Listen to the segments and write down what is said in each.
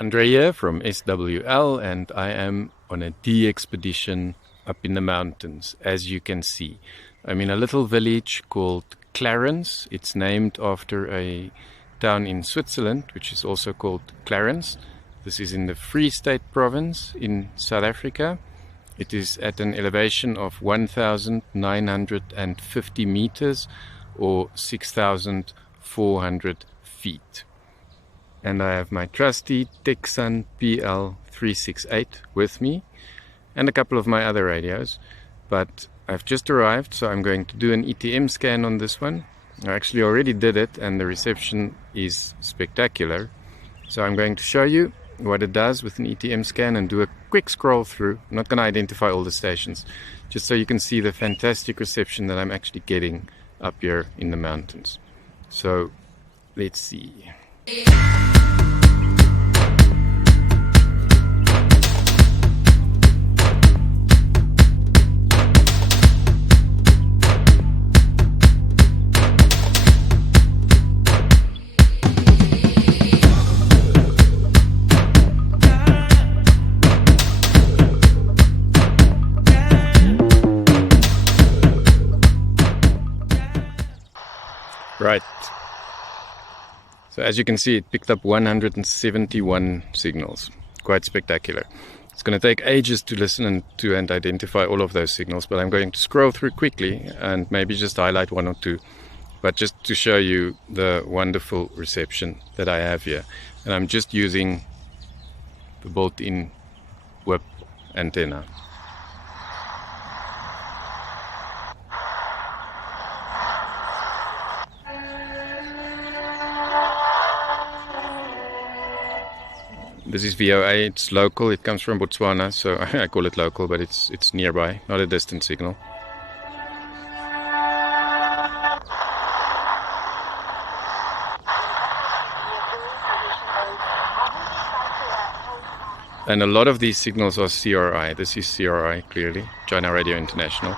Andre here from SWL, and I am on a DXpedition up in the mountains, as you can see. I'm in a little village called Clarens. It's named after a town in Switzerland, which is also called Clarens. This is in the Free State province in South Africa. It is at an elevation of 1,950 meters or 6,400 feet. And I have my trusty Tecsun PL-368 with me and a couple of my other radios. But I've just arrived, so I'm going to do an ETM scan on this one. I actually already did it and the reception is spectacular. So I'm going to show you what it does with an ETM scan and do a quick scroll through. I'm not going to identify all the stations, just so you can see the fantastic reception that I'm actually getting up here in the mountains. So let's see. Right. So as you can see, it picked up 171 signals. Quite spectacular. It's going to take ages to listen and identify all of those signals, but I'm going to scroll through quickly and maybe just highlight one or two, but just to show you the wonderful reception that I have here. And I'm just using the built-in whip antenna. This is VOA, it's local, it comes from Botswana, so I call it local, but it's nearby, not a distant signal. And a lot of these signals are CRI. This is CRI, clearly, China Radio International.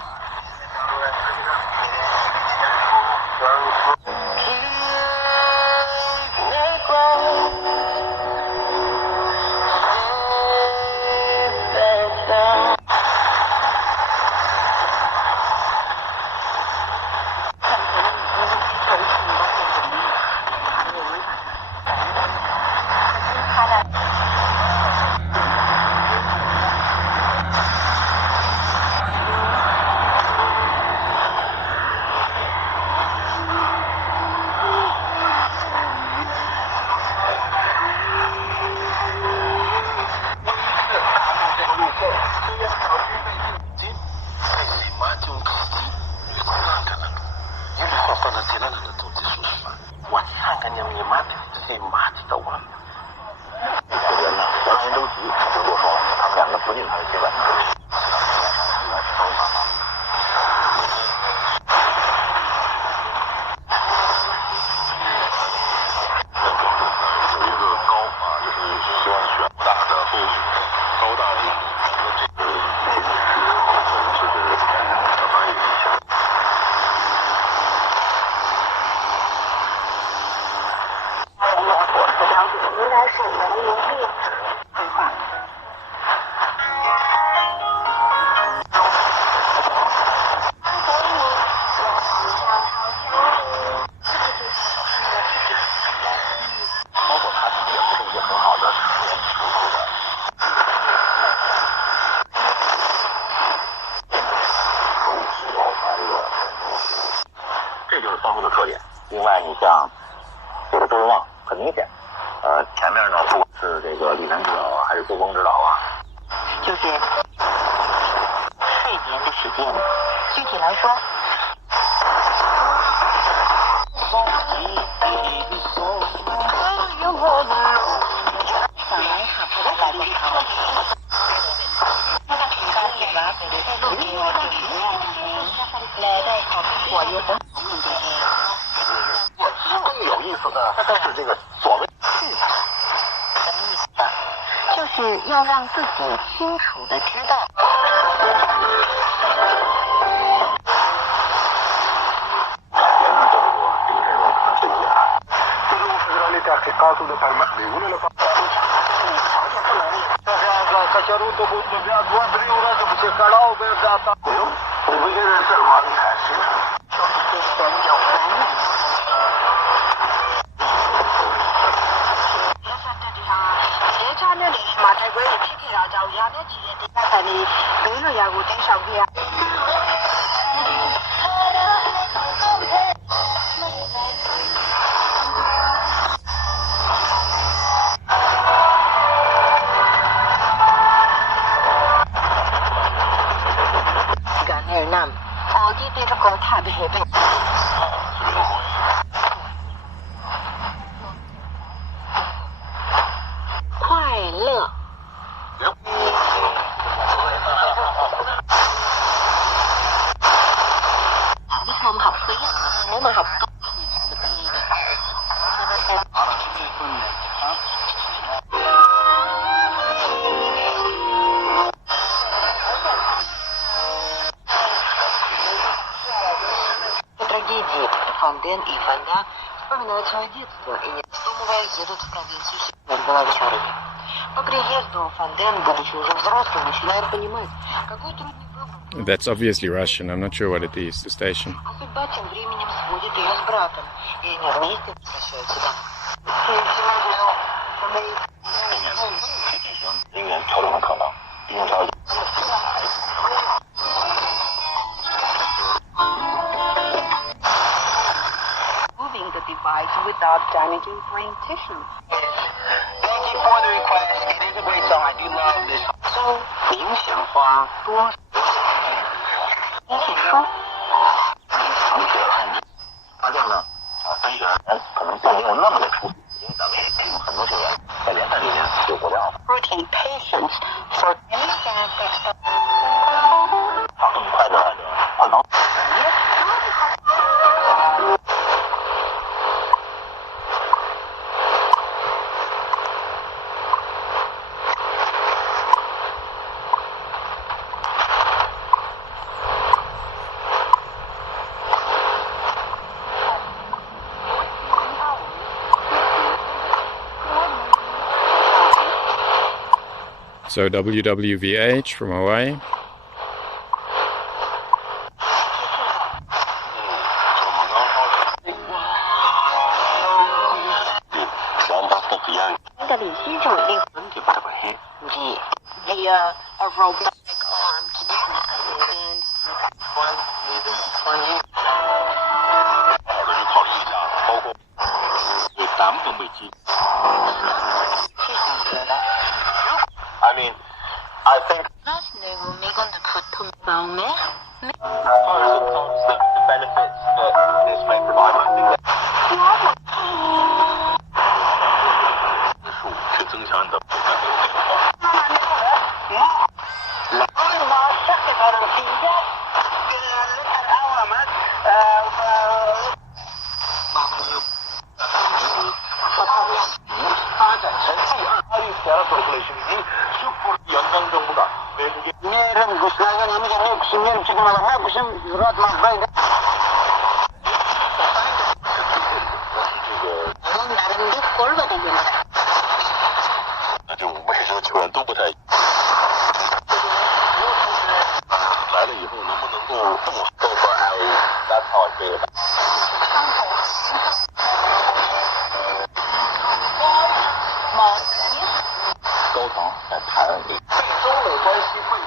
करूं तो वो दूसरी उड़ा से मुझे खड़ा हो गया जाता वो मुझे सरवानी है вспоминают свое детство и, не раздумывая, едут в провинцию Головчарами. По приезду Фанден, будучи уже взрослым, начинает понимать, какой трудный выбор. That's obviously Russian. I'm not sure what it is, the station. А судьба тем временем сводит ее с братом, и они вместе возвращаются домой. Moving the device without damaging brain tissue. Thank you for the request. It is a great song. I do love this. So, 冥想花多。你说。发现呢，分学可能并没有那么的出色，因为咱们也有很多学员在联赛里面有过量。Routine patients for any aspect of 更快的换防。So WWVH from Hawaii. a robotic arm to do and 去考虑一下，包括对咱们被击。是想觉得。I mean, I think. Last level, me going to put to about me. As far as it comes, the benefits that this may provide, I think that. 技术去增强你的变化。发展成第二연방정부가 외국에 내일은 무슨 하냐 남자는 60년 지금 하나 무슨 유라드만 봐야 이건 나름대로 꼴가 되겠네. 那就为什么球员都不太来了以后能不能够更好 go for LE that's how I feel 高层在谈中美关系会有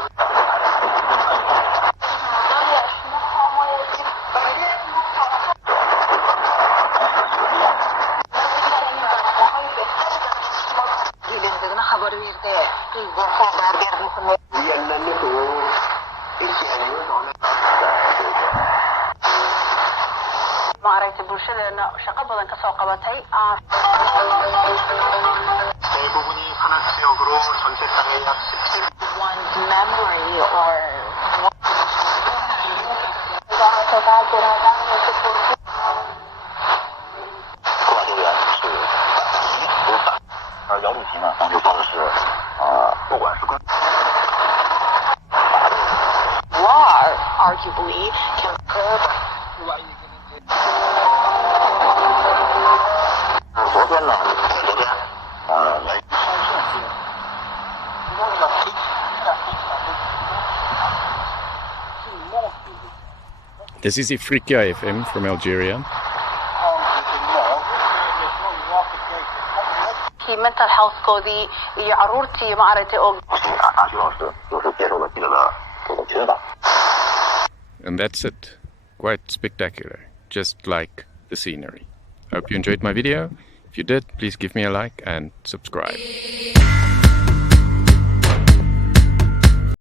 maaragtay bulshadeena shaqo badan ka soo qabatay 대부분이 산악 지역으로 전체 땅의 약 17. one's memory or war arguably can curb 昨天呢，来 This is Ifrikya FM from Algeria. mental health-koodii iyo caruurtii maaragtay oo And that's it. Quite spectacular, just like the scenery. Hope you enjoyed my video. If you did, please give me a like and subscribe.